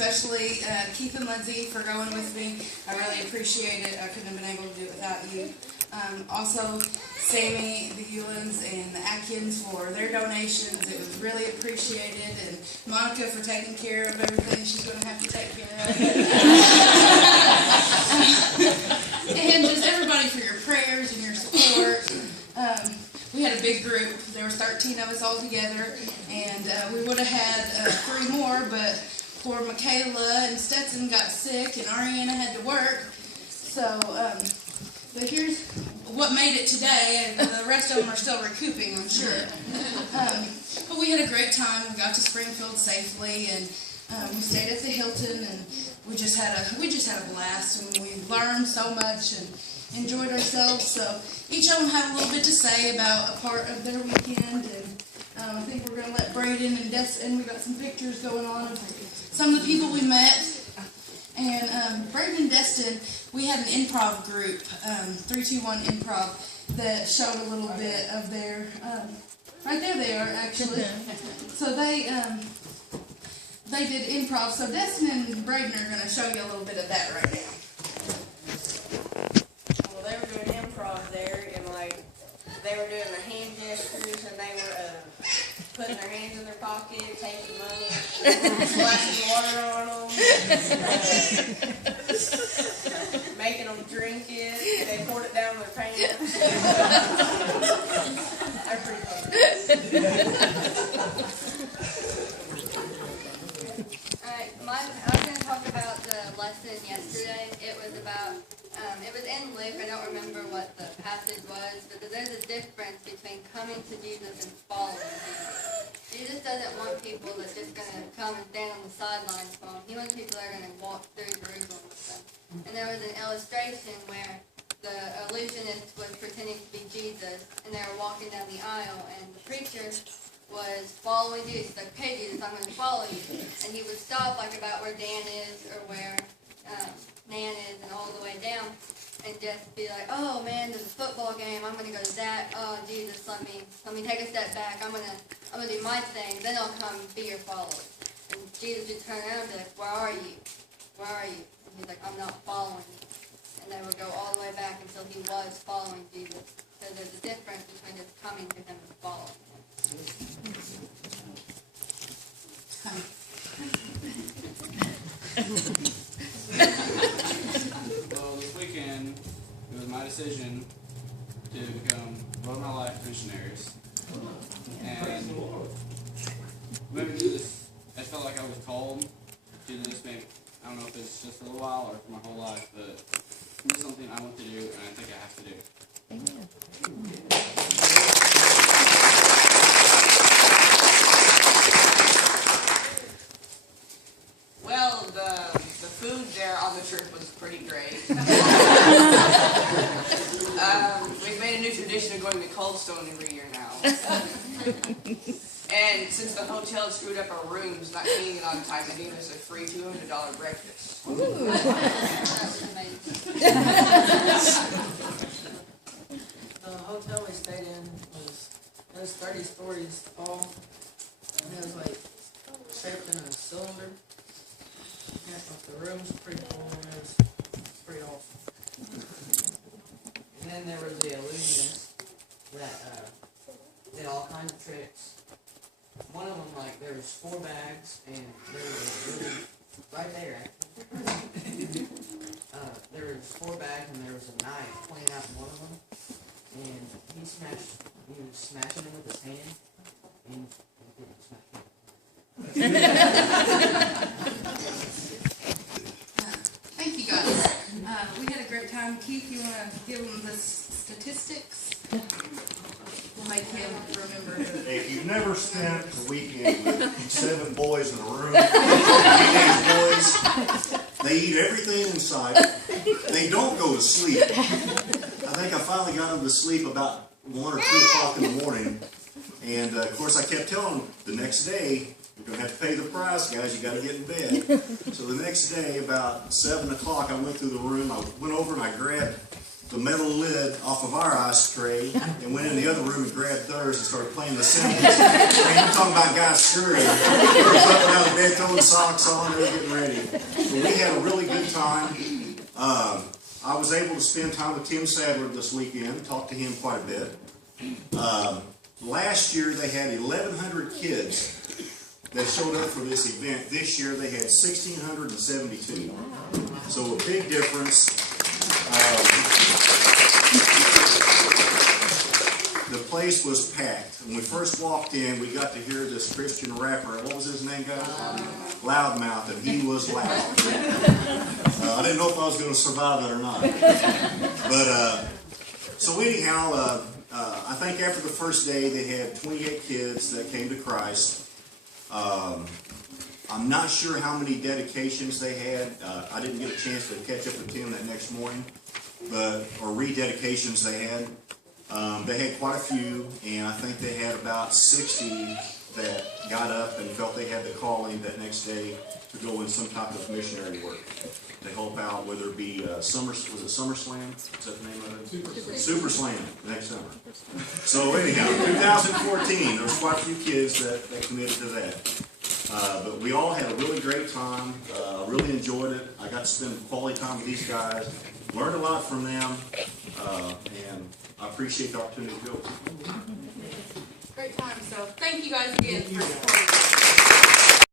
especially Keith and Lindsay for going with me. I really appreciate it. I couldn't have been able to do it without you. Also, Sammy, the Ewans, and the Atkins for their donations. It was really appreciated. And Monica for taking care of everything she's going to have to take care of. And just everybody for your prayers and your support. We had a big group. There was 13 of us all together, and we would have had 3 more, but poor Michaela and Stetson got sick, and Ariana had to work. So, but here's what made it today, and the rest of them are still recouping, I'm sure. But we had a great time. We got to Springfield safely, and we stayed at the Hilton, and we just had a blast, and we learned so much and enjoyed ourselves. So each of them had a little bit to say about a part of their weekend, and I think we're going to let Braden and Destin, we got some pictures going on of some of the people we met. And Braden and Destin, we had an improv group, 321 Improv, that showed a little bit of their, right there they are actually. So they did improv. So Destin and Braden are going to show you a little bit of that right now. Well, they were doing improv there, and like they were doing the hand gestures, and they were putting their hands in their pocket, taking money, splashing water on them, making them drink it. They poured it down their pants. They're pretty funny. Alright, I was going to talk about the lesson yesterday. It was about, it was in Luke. I don't remember what the passage was, but there's a difference between coming to Jesus and following Jesus. Jesus doesn't want people that's just going to come and stand on the sidelines for him. He wants people that are going to walk through Jerusalem with them. And there was an illustration where the illusionist was pretending to be Jesus, and they were walking down the aisle, and the preacher was following Jesus. Like, okay, Jesus, I'm going to follow you. And he would stop, like, about where Dan is or where Nan is and all the way down and just be like, oh, man, there's a football game. I'm going to go to that. Oh, Jesus, let me take a step back. I'm going to do my thing. Then I'll come be your follower. And Jesus would turn around and be like, where are you? Where are you? And he's like, I'm not following you. And they would go all the way back until he was following Jesus. So there's a difference between just coming to him and following him. Well, this weekend, it was my decision to become one of my life missionaries. And moving to this, I felt like I was called to this, maybe, I don't know if it's just for a little while or for my whole life, but it's something I want to do and I think I have to do. Amen. Well, the food there on the trip was pretty great. We've made a new tradition of going to Cold Stone every year now. And since the hotel screwed up our rooms, not cleaning it on time, they gave us a free $200 breakfast. Ooh. That was amazing. The hotel we stayed in was 30 stories tall, and it was like shaped in a cylinder. Yeah, the room was pretty cool, and it was pretty awesome. And then there was the illusionist that did all kinds of tricks. One of them, like, there was 4 bags, and there was a really, right there, actually. There was 4 bags, and there was a knife pointing out in one of them. And he was smashing it with his hand, and he didn't smash it. Thank you guys. We had a great time. Keith, you want to give them the statistics? We'll make him remember. If you've never spent a weekend with 7 boys in a room, boys, they eat everything in sight. They don't go to sleep. I think I finally got them to sleep about 1 or 2 o'clock in the morning. And, of course, I kept telling them, the next day, you're going to have to pay the price, guys. You got to get in bed. So the next day, about 7 o'clock, I went through the room. I went over and I grabbed the metal lid off of our ice tray and went in the other room and grabbed theirs and started playing the cymbals. And you're talking about guys scurrying. They were jumping out of bed, throwing socks on, they were getting ready. So we had a really good time. I was able to spend time with Tim Sadler this weekend, talked to him quite a bit. Last year they had 1,100 kids that showed up for this event. This year they had 1,672. So a big difference. The place was packed. When we first walked in, we got to hear this Christian rapper. What was his name, guys? Loudmouth, and he was loud. I didn't know if I was going to survive it or not. But so anyhow, I think after the first day they had 28 kids that came to Christ. I'm not sure how many dedications they had. I didn't get a chance to catch up with Tim that next morning, or rededications they had. They had quite a few, and I think they had about 60 that got up and felt they had the calling that next day to go in some type of missionary work to help out, whether it be SummerSlam? Is that the name of it? Super Slam next summer. So anyhow, 2014, there was quite a few kids that committed to that. But we all had a really great time. Really enjoyed it. I got to spend quality time with these guys. Learned a lot from them, and I appreciate the opportunity to go. Great time. So thank you guys again for supporting us.